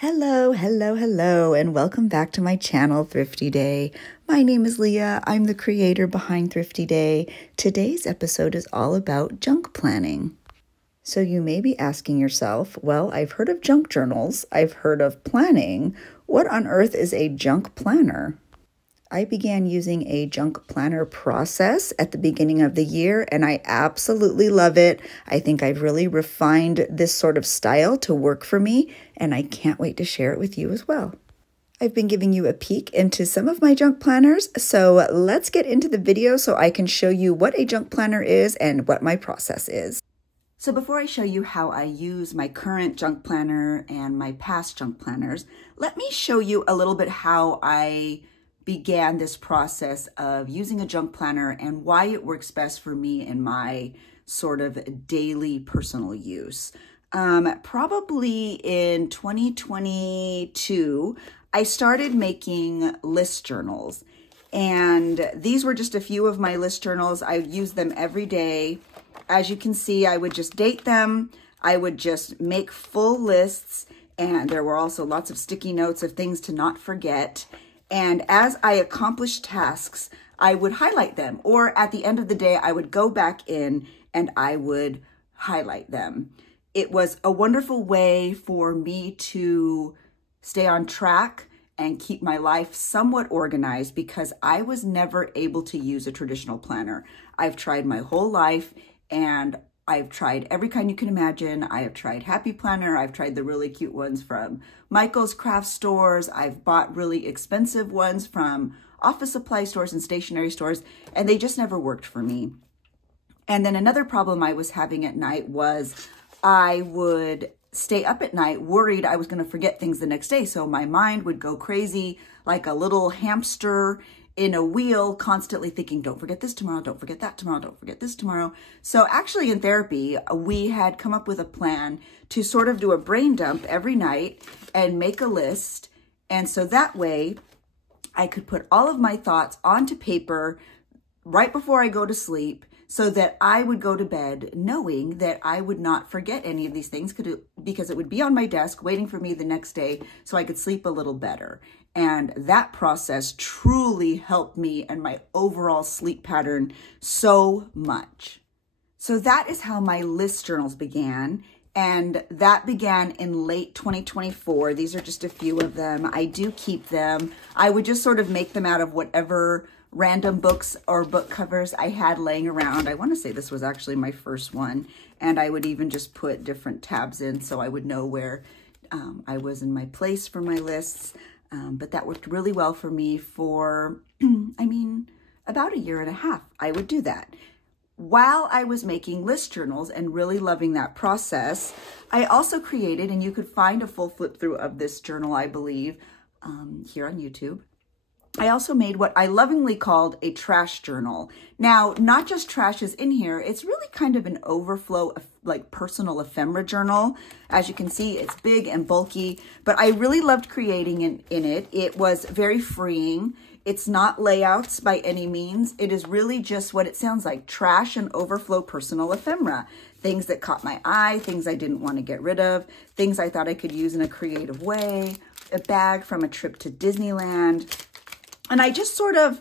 Hello, hello, hello, and welcome back to my channel, Thrifty Day. My name is Leah. I'm the creator behind Thrifty Day. Today's episode is all about junk planning. So you may be asking yourself, well, I've heard of junk journals. I've heard of planning. What on earth is a junk planner? I began using a junk planner process at the beginning of the year, and I absolutely love it. I think I've really refined this sort of style to work for me, and I can't wait to share it with you as well. I've been giving you a peek into some of my junk planners, so let's get into the video so I can show you what a junk planner is and what my process is. So before I show you how I use my current junk planner and my past junk planners, let me show you a little bit how I began this process of using a junk planner and why it works best for me in my sort of daily personal use. Probably in 2022, I started making list journals, and these were just a few of my list journals. I use them every day. As you can see, I would just date them. I would just make full lists, and there were also lots of sticky notes of things to not forget. And as I accomplished tasks, I would highlight them, or at the end of the day, I would go back in and I would highlight them. It was a wonderful way for me to stay on track and keep my life somewhat organized because I was never able to use a traditional planner. I've tried my whole life, and I've tried every kind you can imagine. I have tried Happy Planner. I've tried the really cute ones from Michael's craft stores. I've bought really expensive ones from office supply stores and stationery stores, and they just never worked for me. And then another problem I was having at night was I would stay up at night worried I was going to forget things the next day. So my mind would go crazy like a little hamster in a wheel, constantly thinking, don't forget this tomorrow, don't forget that tomorrow, don't forget this tomorrow. So actually in therapy, we had come up with a plan to sort of do a brain dump every night and make a list. And so that way I could put all of my thoughts onto paper right before I go to sleep, so that I would go to bed knowing that I would not forget any of these things because it would be on my desk waiting for me the next day so I could sleep a little better. And that process truly helped me and my overall sleep pattern so much. So that is how my list journals began. And that began in late 2024. These are just a few of them. I do keep them. I would just sort of make them out of whatever random books or book covers I had laying around. I want to say this was actually my first one. And I would even just put different tabs in so I would know where I was in my place for my lists. But that worked really well for me for, about a year and a half. I would do that. While I was making list journals and really loving that process, I also created, and you could find a full flip through of this journal, I believe, here on YouTube. I also made what I lovingly called a trash journal. Now, not just trash is in here, it's really kind of an overflow of like personal ephemera journal. As you can see, it's big and bulky, but I really loved creating in it. It was very freeing. It's not layouts by any means. It is really just what it sounds like, trash and overflow personal ephemera. Things that caught my eye, things I didn't want to get rid of, things I thought I could use in a creative way, a bag from a trip to Disneyland. And I just sort of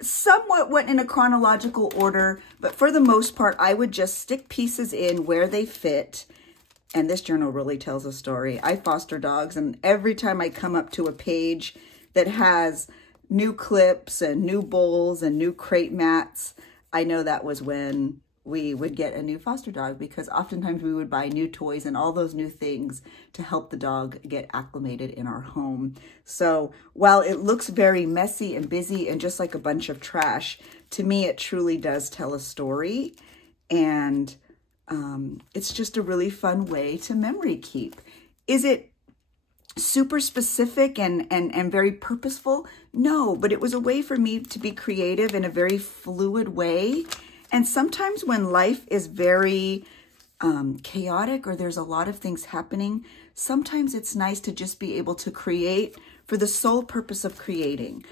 somewhat went in a chronological order, but for the most part, I would just stick pieces in where they fit. And this journal really tells a story. I foster dogs, and every time I come up to a page that has new clips and new bowls and new crate mats, I know that was when we would get a new foster dog, because oftentimes we would buy new toys and all those new things to help the dog get acclimated in our home. So while it looks very messy and busy and just like a bunch of trash, to me it truly does tell a story. And it's just a really fun way to memory keep. Is it super specific and very purposeful? No, but it was a way for me to be creative in a very fluid way. And sometimes when life is very chaotic or there's a lot of things happening, sometimes it's nice to just be able to create for the sole purpose of creating.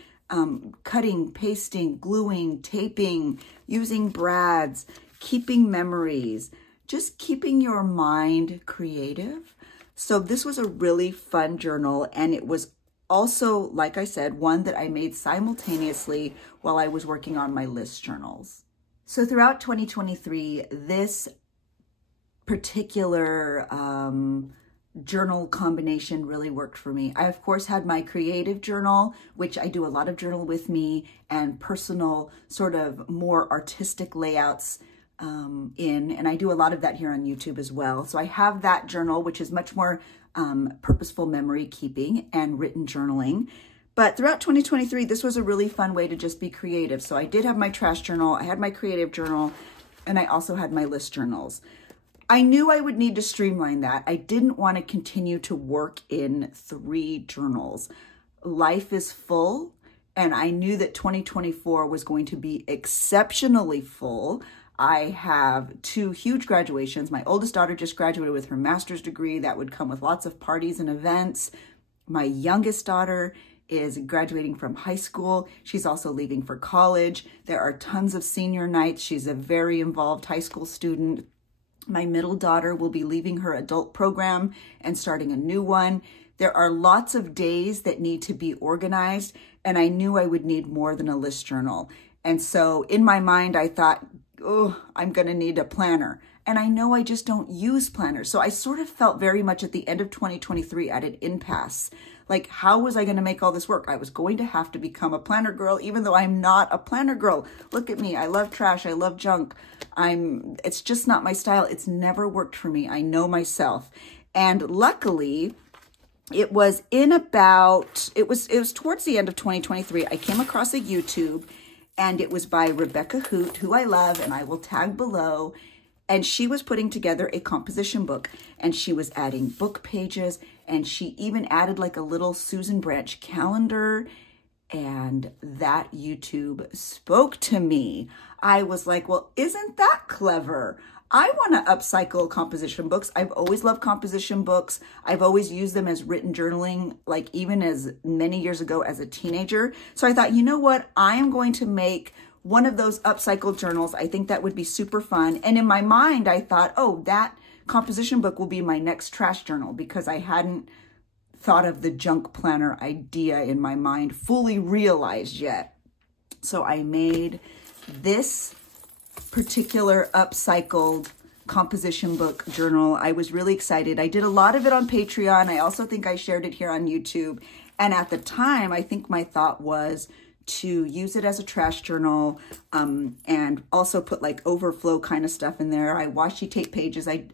Cutting, pasting, gluing, taping, using brads, keeping memories, just keeping your mind creative. So this was a really fun journal, and it was also, like I said, one that I made simultaneously while I was working on my list journals. So throughout 2023, this particular journal combination really worked for me. I, of course, had my creative journal, which I do a lot of journal with me, and personal sort of more artistic layouts and I do a lot of that here on YouTube as well. So I have that journal, which is much more purposeful memory keeping and written journaling. But throughout 2023, this was a really fun way to just be creative. So I did have my trash journal, I had my creative journal, and I also had my list journals. I knew I would need to streamline that. I didn't want to continue to work in 3 journals. Life is full, and I knew that 2024 was going to be exceptionally full. I have 2 huge graduations. My oldest daughter just graduated with her master's degree. That would come with lots of parties and events. My youngest daughter is graduating from high school. She's also leaving for college. There are tons of senior nights. She's a very involved high school student. My middle daughter will be leaving her adult program and starting a new one. There are lots of days that need to be organized, and I knew I would need more than a list journal. And so in my mind, I thought, oh, I'm going to need a planner. And I know I just don't use planners. So I sort of felt very much at the end of 2023 at an impasse. Like, how was I going to make all this work? I was going to have to become a planner girl, even though I'm not a planner girl. Look at me. I love trash. I love junk. It's just not my style. It's never worked for me. I know myself. And luckily, it was towards the end of 2023. I came across a YouTube, and it was by Rebecca Hoot, who I love, and I will tag below. And she was putting together a composition book, and she was adding book pages, and she even added like a little Susan Branch calendar, and that YouTube spoke to me. I was like, well, isn't that clever? I want to upcycle composition books. I've always loved composition books. I've always used them as written journaling, like even as many years ago as a teenager. So I thought, you know what? I am going to make one of those upcycled journals. I think that would be super fun. And in my mind, I thought, oh, that composition book will be my next trash journal, because I hadn't thought of the junk planner idea in my mind fully realized yet. So I made this particular upcycled composition book journal. I was really excited. I did a lot of it on Patreon. I also think I shared it here on YouTube. And at the time, I think my thought was to use it as a trash journal, and also put like overflow kind of stuff in there. I washi tape pages. I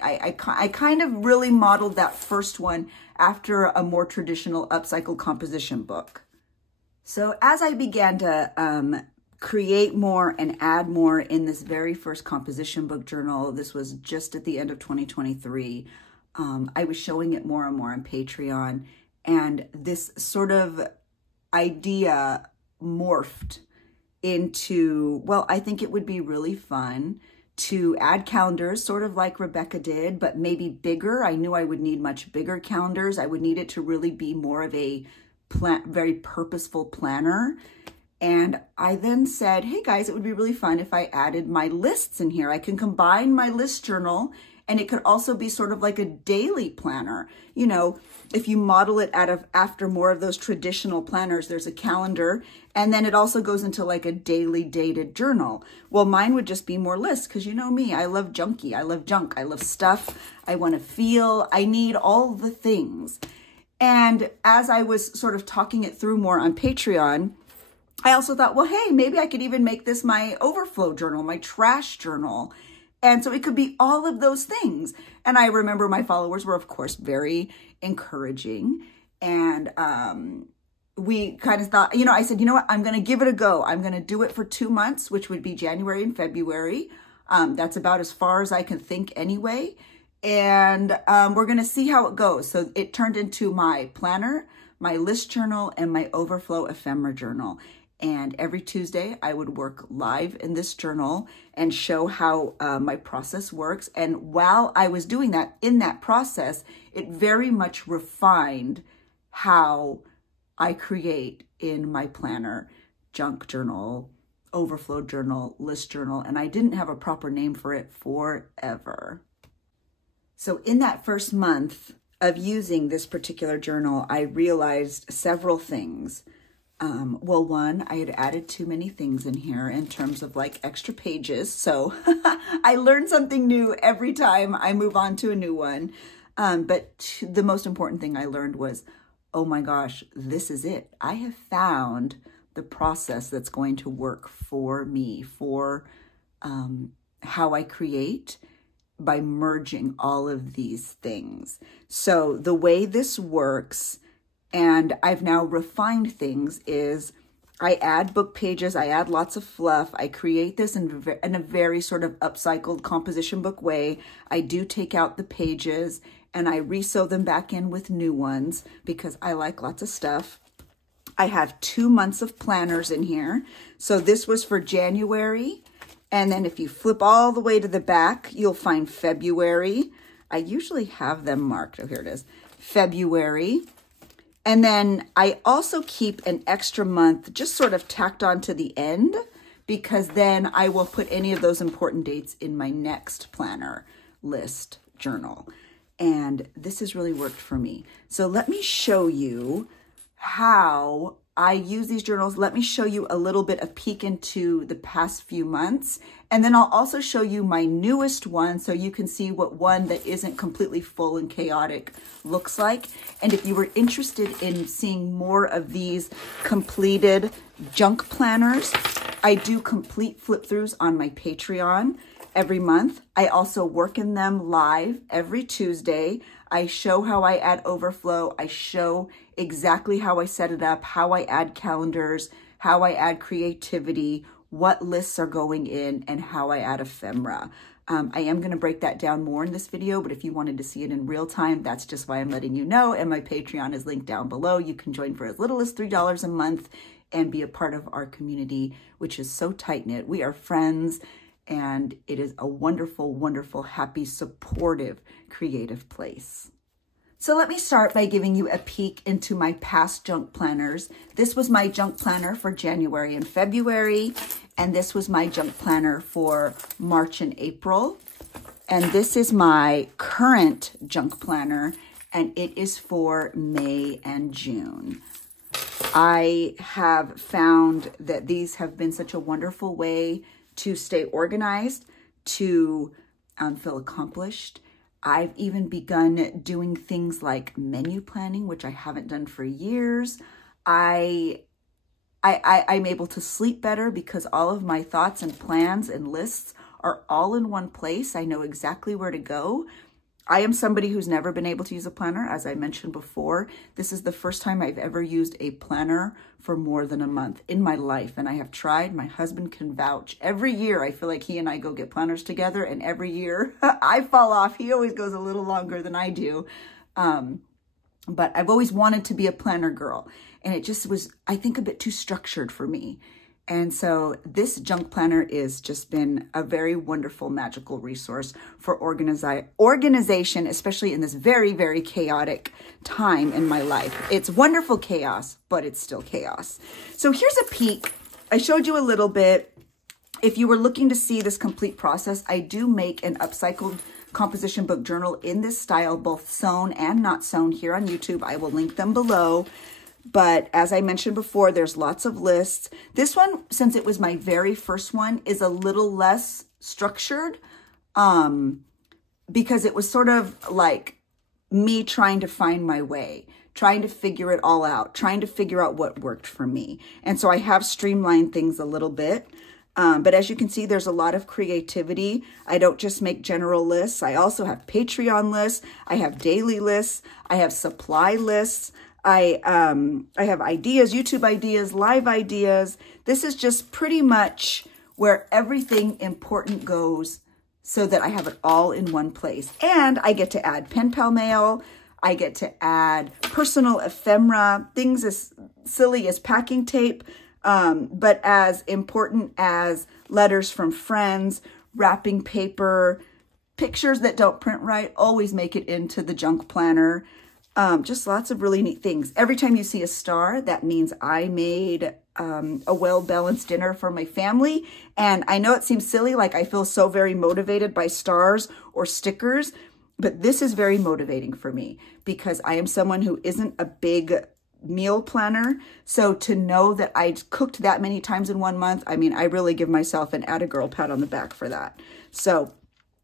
kind of really modeled that first one after a more traditional upcycled composition book. So as I began to create more and add more in this very first composition book journal, this was just at the end of 2023, I was showing it more and more on Patreon, and this sort of idea morphed into, well, I think it would be really fun to add calendars, sort of like Rebecca did, but maybe bigger. I knew I would need much bigger calendars. I would need it to really be more of a very purposeful planner. And I then said, hey guys, it would be really fun if I added my lists in here. I can combine my list journal, and it could also be sort of like a daily planner. You know, if you model it after more of those traditional planners, there's a calendar, and then it also goes into like a daily dated journal. Well, mine would just be more lists, because you know me, I love junky, I love junk, I love stuff, I want to feel, I need all the things. And as I was sort of talking it through more on Patreon, I also thought, well, hey, maybe I could even make this my overflow journal, my trash journal. And so it could be all of those things. And I remember my followers were, of course, very encouraging. And we kind of thought, you know, I said, you know what, I'm going to give it a go. I'm going to do it for 2 months, which would be January and February. That's about as far as I can think anyway. And we're going to see how it goes. So it turned into my planner, my list journal, and my overflow ephemera journal. And every Tuesday, I would work live in this journal and show how my process works. And while I was doing that, in that process, it very much refined how I create in my planner, junk journal, overflow journal, list journal. And I didn't have a proper name for it forever. So in that first month of using this particular journal, I realized several things. Well, one, I had added too many things in here in terms of like extra pages. So I learn something new every time I move on to a new one. But the most important thing I learned was, oh my gosh, this is it. I have found the process that's going to work for me, for how I create, by merging all of these things. So the way this works, and I've now refined things, is I add book pages, I add lots of fluff, I create this in a very sort of upcycled composition book way. I do take out the pages and I resew them back in with new ones because I like lots of stuff. I have 2 months of planners in here. So this was for January. And then if you flip all the way to the back, you'll find February. I usually have them marked. Oh, here it is. February. And then I also keep an extra month just sort of tacked on to the end, because then I will put any of those important dates in my next planner list journal. And this has really worked for me. So let me show you how I use these journals. Let me show you a little bit of peek into the past few months. And then I'll also show you my newest one so you can see what one that isn't completely full and chaotic looks like. And if you were interested in seeing more of these completed junk planners, I do complete flip throughs on my Patreon every month. I also work in them live every Tuesday. I show how I add overflow. I show exactly how I set it up, how I add calendars, how I add creativity, what lists are going in, and how I add ephemera. I am going to break that down more in this video, but if you wanted to see it in real time, that's just why I'm letting you know. And my Patreon is linked down below. You can join for as little as $3 a month and be a part of our community, which is so tight-knit. We are friends, and it is a wonderful, wonderful, happy, supportive, creative place. So let me start by giving you a peek into my past junk planners. This was my junk planner for January and February, and this was my junk planner for March and April. And this is my current junk planner, and it is for May and June. I have found that these have been such a wonderful way to stay organized, to feel accomplished. I've even begun doing things like menu planning, which I haven't done for years. I'm able to sleep better because all of my thoughts and plans and lists are all in one place. I know exactly where to go. I am somebody who's never been able to use a planner, as I mentioned before. This is the first time I've ever used a planner for more than a month in my life, and I have tried. My husband can vouch. Every year, I feel like he and I go get planners together, and every year I fall off. He always goes a little longer than I do, but I've always wanted to be a planner girl, and it just was, I think, a bit too structured for me. And so this junk planner has just been a very wonderful, magical resource for organization, especially in this very, very chaotic time in my life. It's wonderful chaos, but it's still chaos. So here's a peek. I showed you a little bit. If you were looking to see this complete process, I do make an upcycled composition book journal in this style, both sewn and not sewn, here on YouTube. I will link them below. But as I mentioned before, there's lots of lists. This one, since it was my very first one, is a little less structured because it was sort of like me trying to find my way, trying to figure it all out, trying to figure out what worked for me. And so I have streamlined things a little bit. But as you can see, there's a lot of creativity. I don't just make general lists. I also have Patreon lists. I have daily lists. I have supply lists. I have ideas, YouTube ideas, live ideas. This is just pretty much where everything important goes so that I have it all in one place. And I get to add pen pal mail. I get to add personal ephemera, things as silly as packing tape, but as important as letters from friends, wrapping paper, pictures that don't print right, always make it into the junk planner. Just lots of really neat things. Every time you see a star, that means I made a well-balanced dinner for my family. And I know it seems silly, like I feel so very motivated by stars or stickers, But this is very motivating for me because I am someone who isn't a big meal planner. So to know that I cooked that many times in 1 month, I mean, I really give myself an atta girl pat on the back for that. So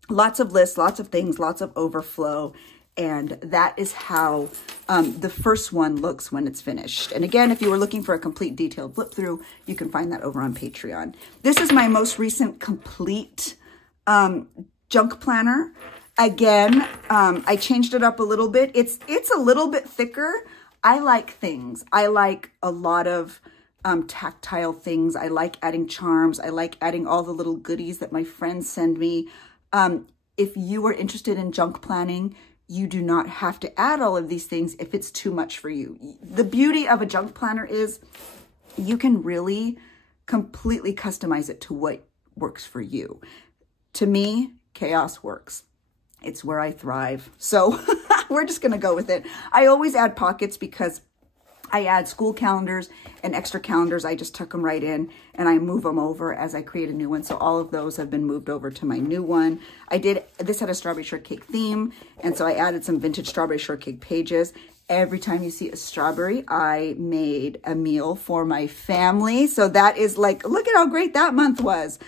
lots of lists, lots of things, lots of overflow. And that is how the first one looks when it's finished. And again, if you were looking for a complete detailed flip through, you can find that over on Patreon. This is my most recent complete junk planner. Again, I changed it up a little bit. It's a little bit thicker. I like things. I like a lot of tactile things. I like adding charms. I like adding all the little goodies that my friends send me. If you are interested in junk planning, you do not have to add all of these things if it's too much for you. The beauty of a junk planner is you can really completely customize it to what works for you. To me, chaos works. It's where I thrive. So we're just going to go with it. I always add pockets because I add school calendars and extra calendars. I just tuck them right in and I move them over as I create a new one. So all of those have been moved over to my new one. This had a strawberry shortcake theme. And so I added some vintage strawberry shortcake pages. Every time you see a strawberry, I made a meal for my family. So that is like, look at how great that month was.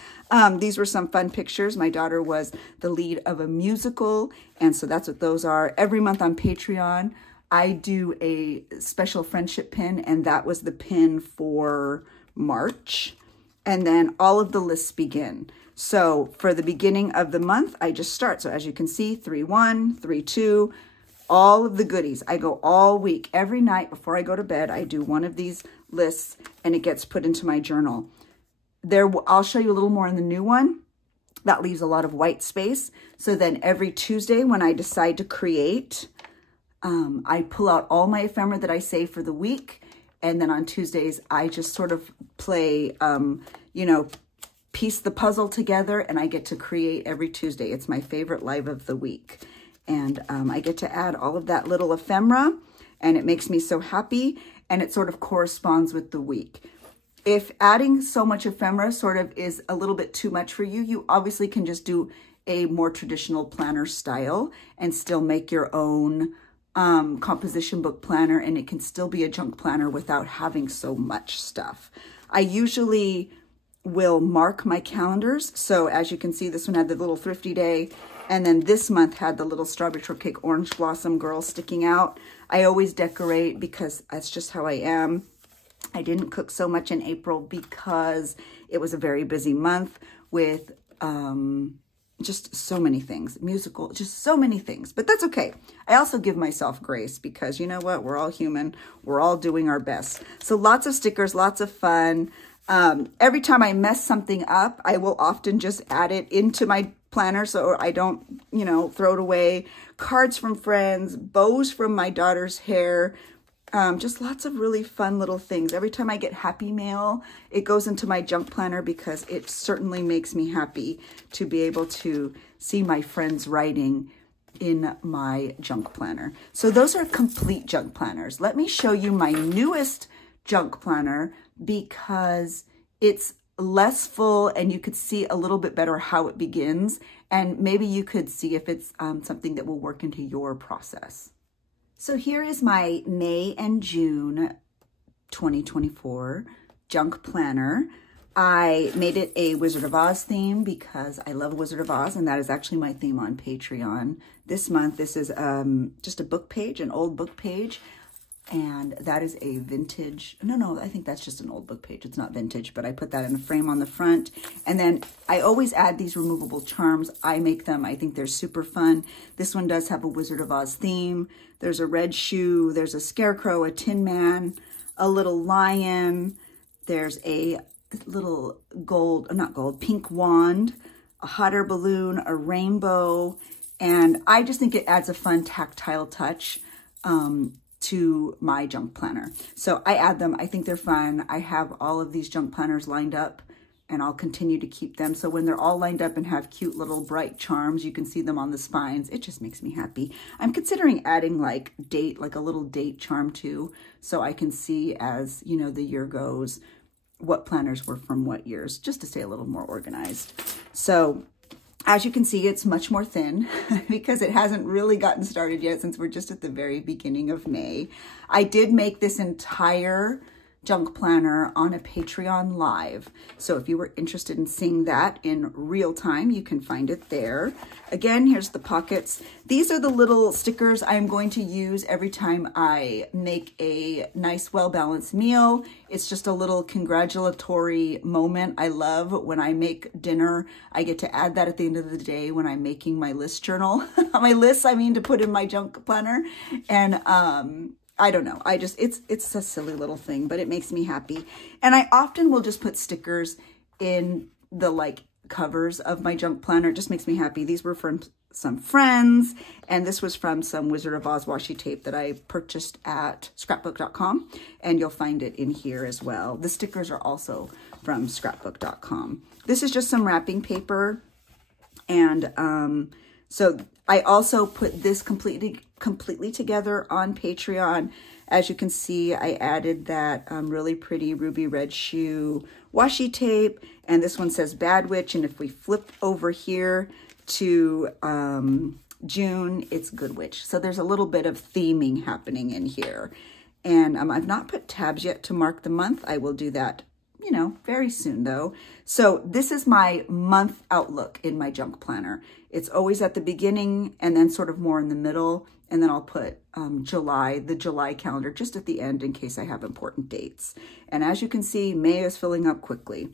These were some fun pictures. My daughter was the lead of a musical. And so that's what those are. Every month on Patreon, I do a special friendship pin, and that was the pin for March. And then all of the lists begin. So for the beginning of the month, I just start. So as you can see, 3-1, 3-2, all of the goodies. I go all week. Every night before I go to bed, I do one of these lists, and it gets put into my journal. I'll show you a little more in the new one. That leaves a lot of white space. So then every Tuesday when I decide to create, I pull out all my ephemera that I save for the week. And then on Tuesdays, I just sort of play, you know, piece the puzzle together, and I get to create every Tuesday. It's my favorite live of the week. And I get to add all of that little ephemera, and it makes me so happy. And it sort of corresponds with the week. If adding so much ephemera sort of is a little bit too much for you, you obviously can just do a more traditional planner style and still make your own composition book planner, and it can still be a junk planner without having so much stuff. I usually will mark my calendars. So as you can see, this one had the little Thrifty Day, and then this month had the little strawberry shortcake orange blossom girl sticking out. I always decorate because that's just how I am. I didn't cook so much in April because it was a very busy month with just so many things, musical, just so many things, but that's okay. I also give myself grace because you know what? We're all human. We're all doing our best. So lots of stickers, lots of fun. Every time I mess something up, I will often just add it into my planner so I don't, you know, throw it away. Cards from friends, bows from my daughter's hair, just lots of really fun little things. Every time I get happy mail, it goes into my junk planner because it certainly makes me happy to be able to see my friends writing in my junk planner. So those are complete junk planners. Let me show you my newest junk planner because it's less full and you could see a little bit better how it begins, and maybe you could see if it's something that will work into your process. So here is my May and June 2024 junk planner. I made it a Wizard of Oz theme because I love Wizard of Oz, and that is actually my theme on Patreon. This month, this is just a book page, an old book page, and that is a vintage, no, I think that's just an old book page. It's not vintage, but I put that in a frame on the front. And then I always add these removable charms. I make them. I think they're super fun. This one does have a Wizard of Oz theme. There's a red shoe, there's a scarecrow, a tin man, a little lion, there's a little pink wand, a hot air balloon, a rainbow, and I just think it adds a fun tactile touch to my junk planner. So I add them. I think they're fun. I have all of these junk planners lined up, and I'll continue to keep them. So when they're all lined up and have cute little bright charms, you can see them on the spines. It just makes me happy. I'm considering adding like a little date charm too, so I can see as, you know, the year goes, what planners were from what years, just to stay a little more organized. So As you can see, it's much more thin because it hasn't really gotten started yet since we're just at the very beginning of May. I did make this entire junk planner on a Patreon live. So if you were interested in seeing that in real time, you can find it there. Again, here's the pockets. These are the little stickers I'm going to use every time I make a nice, well-balanced meal. It's just a little congratulatory moment. I love when I make dinner. I get to add that at the end of the day when I'm making my list journal. My lists, I mean, to put in my junk planner. And I don't know. It's a silly little thing, but it makes me happy. And I often will just put stickers in the like covers of my junk planner. It just makes me happy. These were from some friends, and this was from some Wizard of Oz washi tape that I purchased at scrapbook.com, and you'll find it in here as well. The stickers are also from scrapbook.com. This is just some wrapping paper, and so I also put this completely together on Patreon. As you can see, I added that really pretty ruby red shoe washi tape, and this one says Bad Witch, and if we flip over here to June, it's Good Witch. So there's a little bit of theming happening in here. And I've not put tabs yet to mark the month. I will do that, you know, very soon though. So this is my month outlook in my junk planner. It's always at the beginning and then sort of more in the middle. And then I'll put the July calendar just at the end in case I have important dates. And as you can see, May is filling up quickly.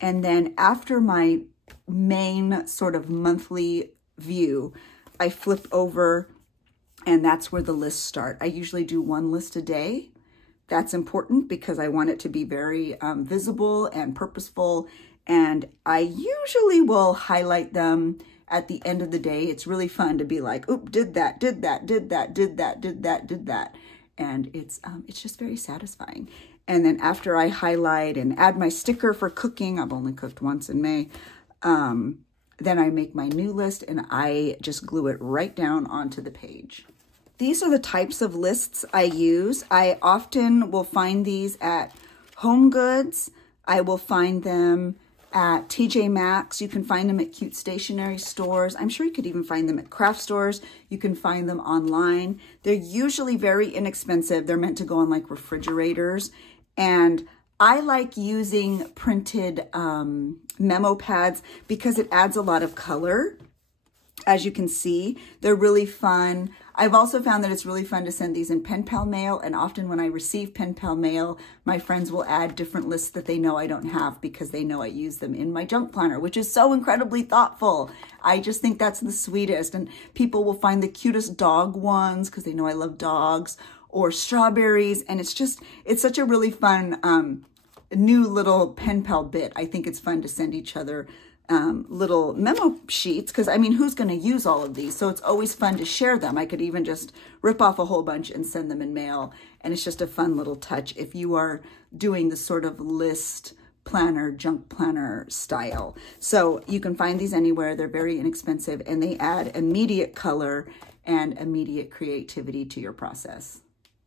And then after my main sort of monthly view, I flip over and that's where the lists start. I usually do one list a day. That's important because I want it to be very visible and purposeful. And I usually will highlight them at the end of the day. It's really fun to be like, oop, did that, did that, did that, did that, did that, did that. And it's just very satisfying. And then after I highlight and add my sticker for cooking, I've only cooked once in May, then I make my new list and I just glue it right down onto the page. These are the types of lists I use. I often will find these at Home Goods. I will find them at TJ Maxx. You can find them at cute stationery stores. I'm sure you could even find them at craft stores. You can find them online. They're usually very inexpensive. They're meant to go on like refrigerators. And I like using printed memo pads because it adds a lot of color. As you can see, they're really fun. I've also found that it's really fun to send these in pen pal mail, and often when I receive pen pal mail, my friends will add different lists that they know I don't have because they know I use them in my junk planner, which is so incredibly thoughtful. I just think that's the sweetest, and people will find the cutest dog ones because they know I love dogs, or strawberries, and it's such a really fun new little pen pal bit. I think it's fun to send each other little memo sheets because, I mean, who's going to use all of these? So it's always fun to share them. I could even just rip off a whole bunch and send them in mail. And it's just a fun little touch if you are doing the sort of list planner, junk planner style. So you can find these anywhere. They're very inexpensive and they add immediate color and immediate creativity to your process.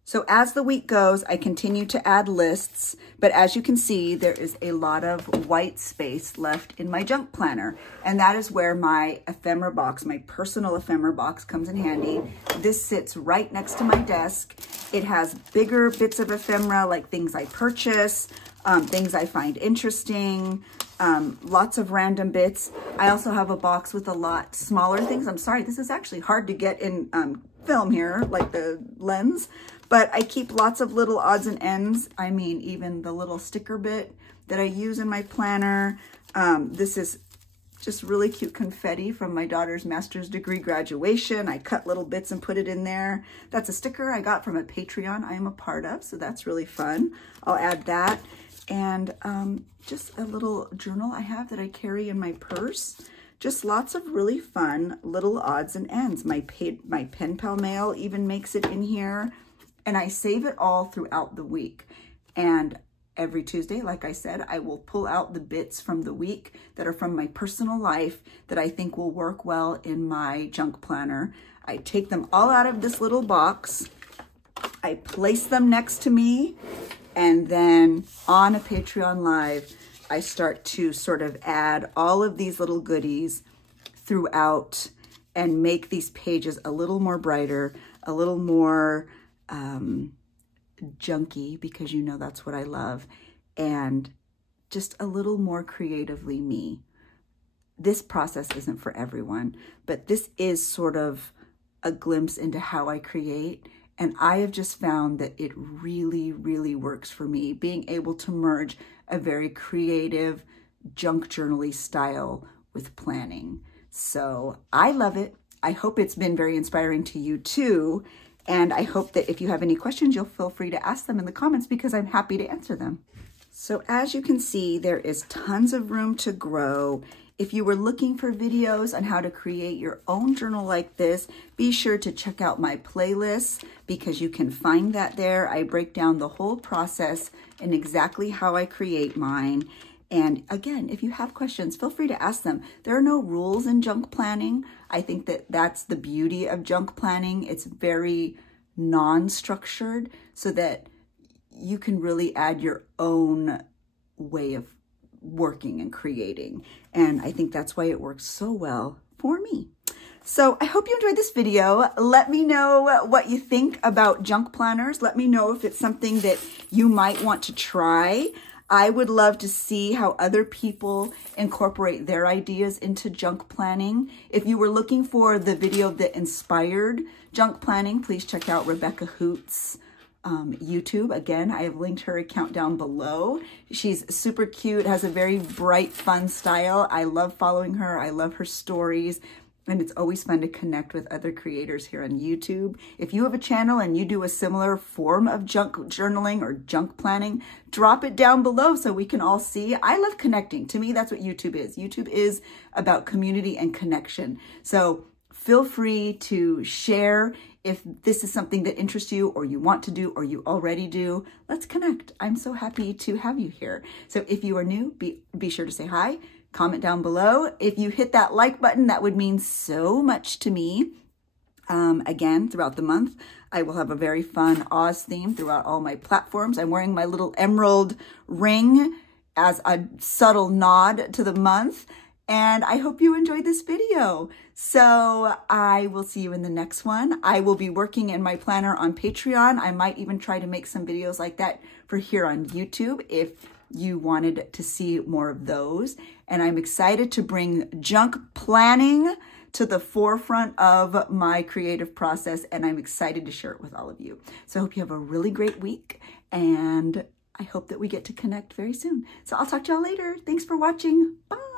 So as the week goes, I continue to add lists, but as you can see, there is a lot of white space left in my junk planner. And that is where my ephemera box, my personal ephemera box, comes in handy. This sits right next to my desk. It has bigger bits of ephemera, like things I purchase, things I find interesting, lots of random bits. I also have a box with a lot smaller things. I'm sorry, this is actually hard to get in film here, like the lens. But I keep lots of little odds and ends. I mean, even the little sticker bit that I use in my planner. This is just really cute confetti from my daughter's master's degree graduation. I cut little bits and put it in there. That's a sticker I got from a Patreon I am a part of, so that's really fun. I'll add that. And just a little journal I have that I carry in my purse. Just lots of really fun little odds and ends. My pen pal mail even makes it in here. And I save it all throughout the week. And every Tuesday, like I said, I will pull out the bits from the week that are from my personal life that I think will work well in my junk planner. I take them all out of this little box. I place them next to me. And then on a Patreon Live, I start to sort of add all of these little goodies throughout and make these pages a little more brighter, a little more junky, because you know that's what I love, and just a little more creatively me. This process isn't for everyone, but this is sort of a glimpse into how I create. And I have just found that it really, really works for me, being able to merge a very creative, junk journal-y style with planning. So I love it. I hope it's been very inspiring to you too. And I hope that if you have any questions, you'll feel free to ask them in the comments, because I'm happy to answer them. So as you can see, there is tons of room to grow. If you were looking for videos on how to create your own journal like this, be sure to check out my playlist, because you can find that there. I break down the whole process and exactly how I create mine. And again, if you have questions, feel free to ask them. There are no rules in junk planning. I think that that's the beauty of junk planning. It's very non-structured, so that you can really add your own way of working and creating. And I think that's why it works so well for me. So I hope you enjoyed this video. Let me know what you think about junk planners. Let me know if it's something that you might want to try. I would love to see how other people incorporate their ideas into junk planning. If you were looking for the video that inspired junk planning, please check out Rebecca Hoot's YouTube. Again, I have linked her account down below. She's super cute, has a very bright, fun style. I love following her. I love her stories. And it's always fun to connect with other creators here on YouTube. If you have a channel and you do a similar form of junk journaling or junk planning, drop it down below so we can all see. I love connecting. To me, that's what YouTube is. YouTube is about community and connection. So feel free to share if this is something that interests you, or you want to do, or you already do. Let's connect. I'm so happy to have you here. So if you are new, be sure to say hi. Comment down below. If you hit that like button, that would mean so much to me. Again, throughout the month, I will have a very fun Oz theme throughout all my platforms. I'm wearing my little emerald ring as a subtle nod to the month. And I hope you enjoyed this video. So I will see you in the next one. I will be working in my planner on Patreon. I might even try to make some videos like that for here on YouTube if you wanted to see more of those. And I'm excited to bring junk planning to the forefront of my creative process, and I'm excited to share it with all of you. So I hope you have a really great week, and I hope that we get to connect very soon. So I'll talk to y'all later. Thanks for watching. Bye.